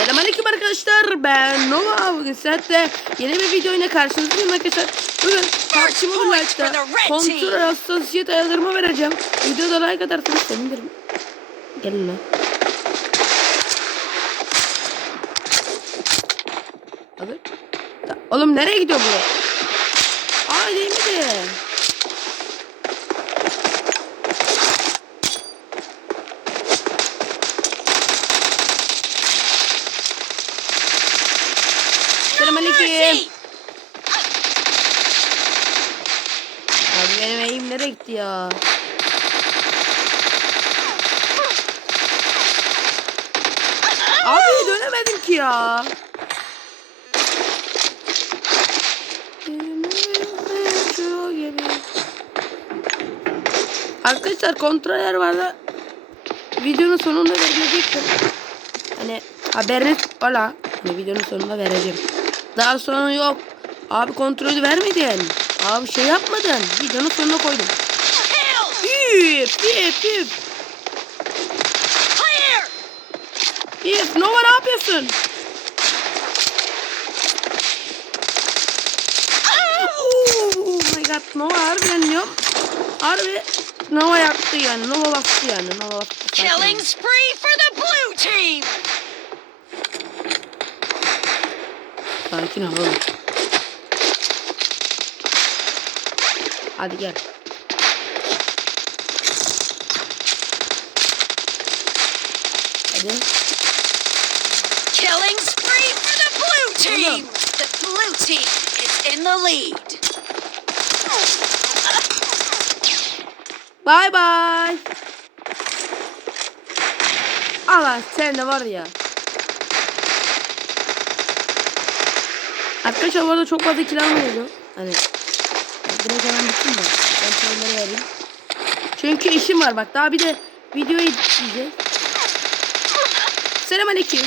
Selamünaleyküm arkadaşlar. Ben Nova. Bugün sizlerle yeni bir video ile karşınızdayım arkadaşlar. Bugün PUBG Mobile'da kontrol hassasiyet ayarlarımı vereceğim. Videoda like atarsanız sevinirim. Gelin lan. Ya, Oğlum nereye gidiyor bu? Aa değil mi de? Selamünaleyküm. Abi benim eğim nereye gitti ya? Abi dönemedim ki ya. Arkadaşlar kontroller vardı. Videonun sonunda verilecektir. Hani haberiniz ola. Hani videonun sonunda vereceğim. Daha sonra yok. Abi kontrolü vermedin. Abi şey yapmadın. Videonun sonuna koydum. Üf, üf, üf. Üf, Nova ne yapıyorsun? Oh my god, Nova harbiden diyorum. Harbi Nova yaptı yani. Nova bastı yani. Nova bastı. Killing spree for the blue team! Sakin ol oğlum. Hadi gel. Hadi. Killing spree for the blue team! The blue team is in the lead. Bye bye. Allah sen de var ya. Arkadaşlar bu arada çok fazla kill almıyordum. Hani direkt hemen bitsin de. Kontrolleri vereyim. Çünkü işim var bak. Daha bir de videoyu izleyeceğiz. Selamünaleyküm.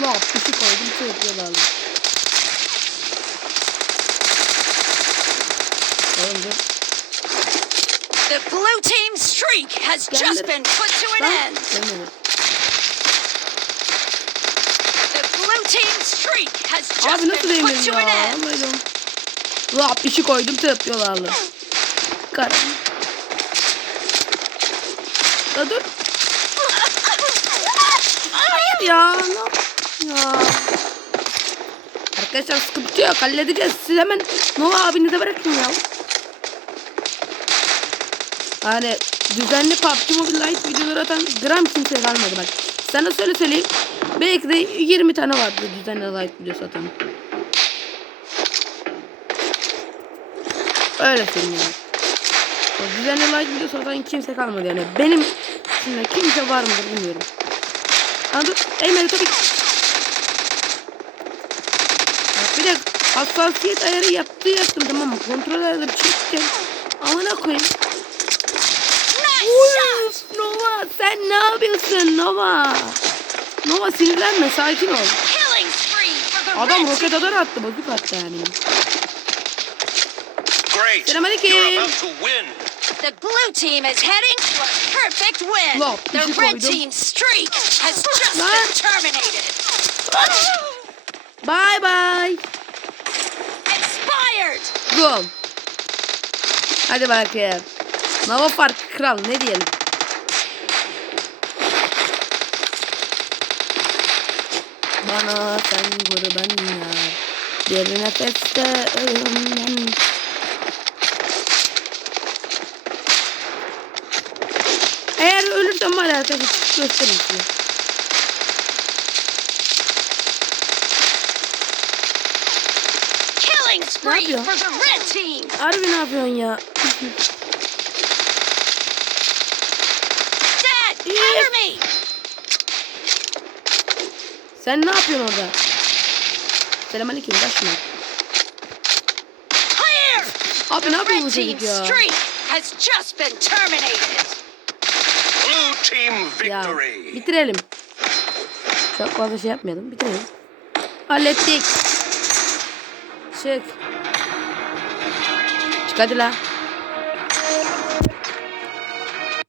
Ne yap? Bir şey koydum. Bir şey yapıyorlar. Oğlum dur. The blue team's streak has just been put to an end. Gelmedi. The blue team's streak has Abi nasıl değmedi ya? an end. Vallahi diyorum. Lap işi koydum tıp yolarlı. Karam. Ya dur. Hayır ya. Ya. Arkadaşlar sıkıntı yok halledeceğiz. Siz hemen Nova abinize bırakın ya. Hani düzenli PUBG Mobile Lite videoları atan gram kimse kalmadı bak. Sana söyle söyleyeyim. Belki de 20 tane vardı düzenli Lite videosu atan. Öyle söyleyeyim yani. O düzenli Lite videosu atan kimse kalmadı yani. Benim şimdi kimse var mıdır bilmiyorum. Anladın? Eğmeli tabii ki. Bak bir de hassasiyet ayarı yaptı yaptım tamam mı? Kontrol ayarları çekeceğim. Amına koyayım. Nova sen ne yapıyorsun Nova? Nova sinirlenme sakin ol. Adam roket atar attı bozuk attı yani. Great. Selamünaleyküm. To. The blue team is heading for a perfect win. Bir The şey red koydum. team's streak has just Lan. been terminated. Bye bye. Expired. Go. Hadi bakayım. Nova Park kral ne diyelim. Bana sen kurban ya. Bir nefeste ölümden. Eğer ölürsem ya arkadaşlar göstereyim size. Killing spree for the red team. Harbi ne yapıyorsun ya? Sen ne yapıyorsun orada? Selamünaleyküm kaçma. Abi ne yapıyor bu çocuk ya? has just been terminated. Blue team Ya victory. bitirelim. Çok fazla şey yapmayalım. Bitirelim. Hallettik. Çık. Çık hadi la.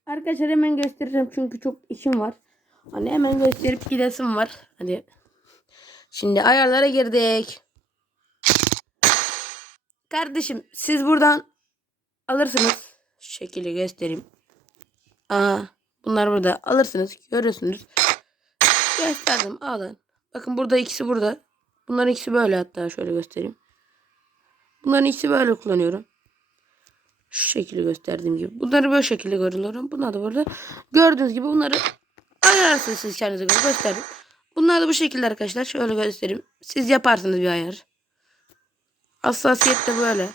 Arkadaşlar hemen göstereceğim çünkü çok işim var. Hani hemen gösterip gidesim var. Hadi. Şimdi ayarlara girdik. Kardeşim siz buradan alırsınız. Şu şekilde göstereyim. Aa, bunlar burada alırsınız. Görüyorsunuz. Gösterdim alın. Bakın burada ikisi burada. Bunların ikisi böyle hatta şöyle göstereyim. Bunların ikisi böyle kullanıyorum. Şu şekilde gösterdiğim gibi. Bunları böyle şekilde görüyorum. Bunlar da burada. Gördüğünüz gibi bunları ayararsınız siz kendinize göre gösterdim. Bunlar da bu şekilde arkadaşlar. Şöyle göstereyim. Siz yaparsınız bir ayar. Hassasiyet de böyle.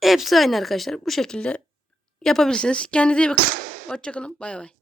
Hepsi aynı arkadaşlar. Bu şekilde yapabilirsiniz. Kendinize iyi bakın. Hoşçakalın. Bay bay.